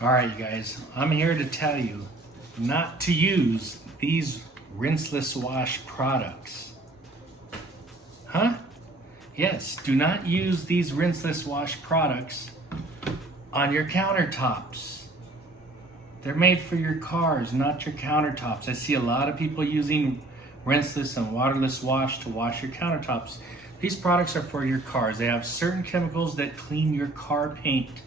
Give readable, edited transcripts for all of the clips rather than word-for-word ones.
Alright you guys, I'm here to tell you not to use these Rinseless Wash products. Huh? Yes, do not use these Rinseless Wash products on your countertops. They're made for your cars, not your countertops. I see a lot of people using rinseless and waterless wash to wash your countertops. These products are for your cars. They have certain chemicals that clean your car paint.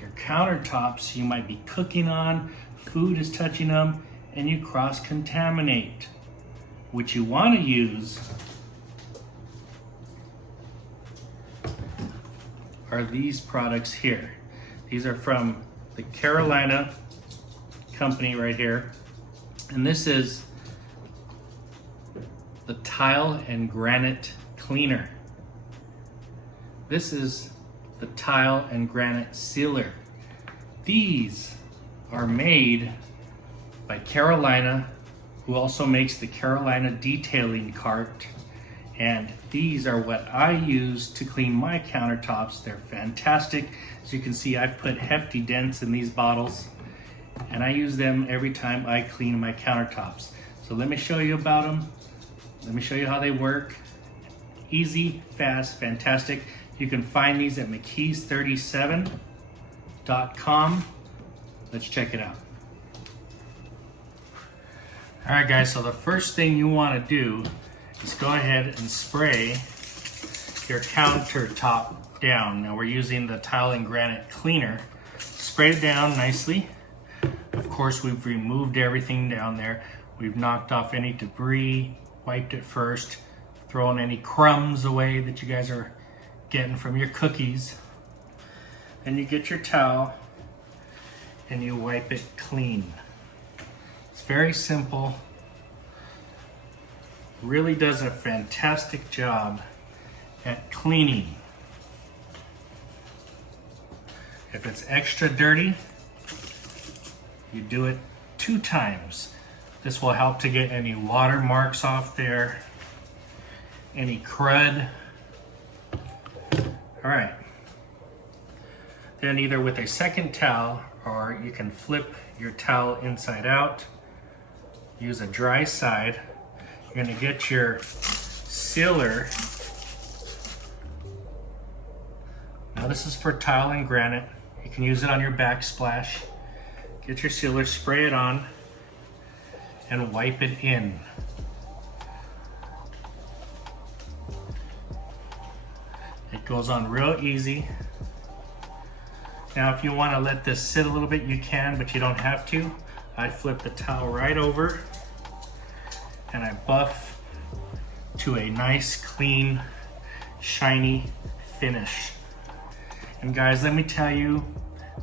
Your countertops you might be cooking on, food is touching them, and you cross-contaminate. What you want to use are these products here. These are from the Carolina company right here. And this is the Tile and Granite Cleaner. This is the Tile and Granite Sealer. These are made by Carolina, who also makes the Carolina detailing cart. And these are what I use to clean my countertops. They're fantastic. As you can see, I've put hefty dents in these bottles, and I use them every time I clean my countertops. So let me show you about them. Let me show you how they work. Easy, fast, fantastic. You can find these at McKee's37.com. Let's check it out. All right guys, so the first thing you want to do is go ahead and spray your countertop down. Now we're using the Tile and Granite Cleaner. Spray it down nicely. Of course, we've removed everything down there. We've knocked off any debris, wiped it first, thrown any crumbs away that you guys are getting from your cookies. Then you get your towel and you wipe it clean. It's very simple. Really does a fantastic job at cleaning. If it's extra dirty, you do it 2 times. This will help to get any water marks off there, any crud. All right. Then either with a second towel, or you can flip your towel inside out, use a dry side. You're gonna get your sealer. Now this is for tile and granite. You can use it on your backsplash. Get your sealer, spray it on, and wipe it in. It goes on real easy. Now if you want to let this sit a little bit, you can, but you don't have to. I flip the towel right over and I buff to a nice, clean, shiny finish. And guys, let me tell you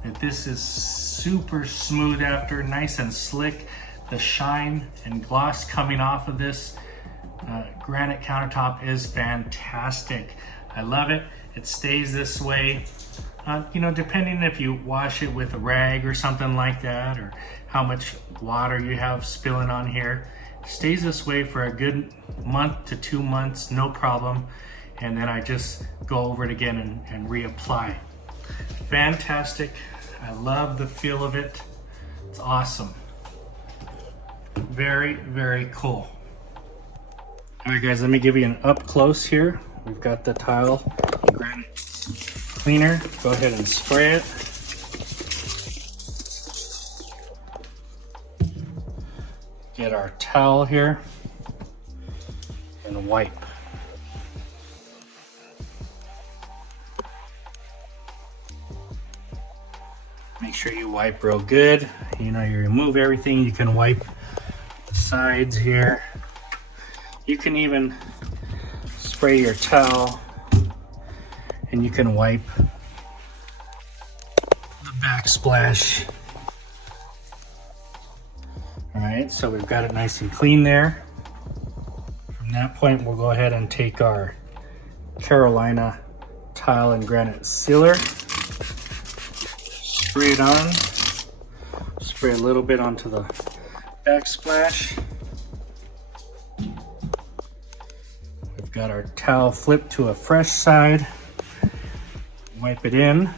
that this is super smooth after, nice and slick. The shine and gloss coming off of this granite countertop is fantastic. I love it. It stays this way. You know, depending if you wash it with a rag or something like that, or how much water you have spilling on here, it stays this way for a good month to 2 months, no problem. And then I just go over it again and reapply. Fantastic. I love the feel of it. It's awesome. Very, very cool. All right guys, let me give you an up close here. We've got the Tile and Granite Cleaner. Go ahead and spray it. Get our towel here and wipe. Make sure you wipe real good. You know, you remove everything. You can wipe the sides here. You can even spray your towel and you can wipe the backsplash. All right, so we've got it nice and clean there. From that point, we'll go ahead and take our Carolina Tile and Granite Sealer. Spray it on. Spray a little bit onto the backsplash. got our towel flipped to a fresh side. Wipe it in.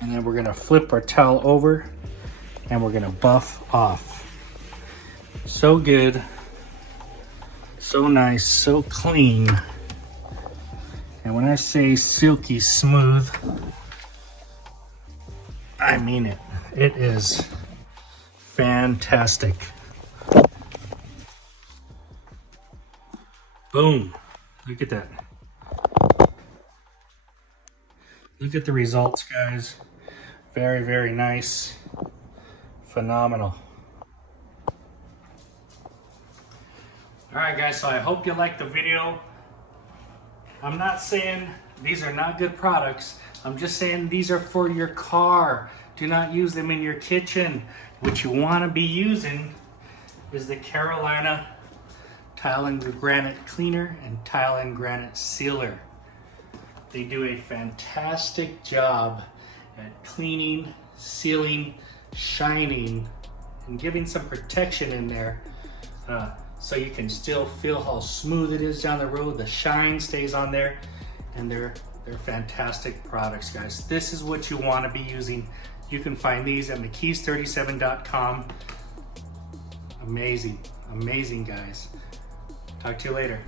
And then we're gonna flip our towel over and we're gonna buff off. So good, so nice, so clean. And when I say silky smooth, I mean it. It is fantastic. Boom, look at that. Look at the results, guys. Very, very nice. Phenomenal. All right, guys, so I hope you liked the video. I'm not saying these are not good products. I'm just saying these are for your car. Do not use them in your kitchen. What you want to be using is the Carolina Tile and Granite Cleaner and Tile and Granite Sealer. They do a fantastic job at cleaning, sealing, shining, and giving some protection in there so you can still feel how smooth it is down the road. The shine stays on there, and they're fantastic products, guys. This is what you want to be using. You can find these at McKee's37.com. Amazing, amazing, guys. Talk to you later.